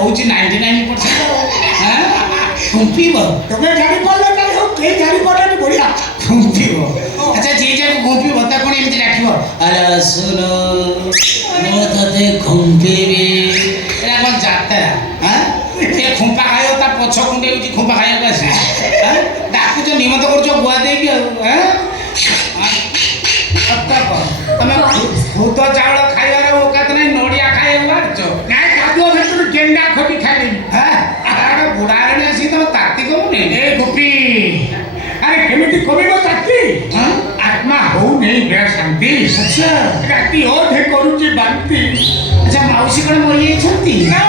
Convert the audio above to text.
ରହୁଛି 99%। ହାଁ ଖୁମ୍ପିବ ତମେ ଜାଣିପାରିଲ କାହିଁ ହଉ କେହି ଜାଣିପାରିଲେନି ବଢିଆ ଖୁମ୍ପିବ। ଆଚ୍ଛା ଯିଏ ଯାକୁ ଖୁମ୍ପିବ ତା କ'ଣ ଏମିତି ଡାକିବ ଆଲୋ ଶୁଣ ମୁଁ ତତେ ଖୁମ୍ପିବି। ଏଇଟା କ'ଣ ଯାତ୍ରା? ହାଁ ଯିଏ ଖୁମ୍ପା ଖାଇବ ତା ପଛ କୁଣ୍ଡେଇ ହେଉଛି ଖୁମ୍ପା ଖାଇବାକୁ ଆସିବ। ହାଁ ଡାକୁଛ ନିମନ୍ତ କରୁଛ ଗୁଆ ଦେଇକି ଆଉ। ହାଁ ତମେ ଭୂତ ଚାଉଳ ଖାଇବାର ଓକାତ ନାହିଁ ନଡ଼ିଆ ଖାଇବାକୁ ବାହାରିଛ। ନାଇଁ କାଦୁଅ ଭିତରୁ ଗେଣ୍ଡା ଖଟି ଖାଇଲେନି ବୁଢ଼ା ଆଣି ଆସିକି ତମ ତାତି କମୁନି। ଏ ଗୋପୀ ଆରେ କେମିତି କମିବ ତାତି ଆତ୍ମା ହଉନେଇ ବେଳ ଶାନ୍ତି ଆଚ୍ଛା ରାତି ଅଧେ କରୁଛି ବାନ୍ତି। ଆଚ୍ଛା ମାଉସୀ କ'ଣ ମରିଯାଇଛନ୍ତି? ନା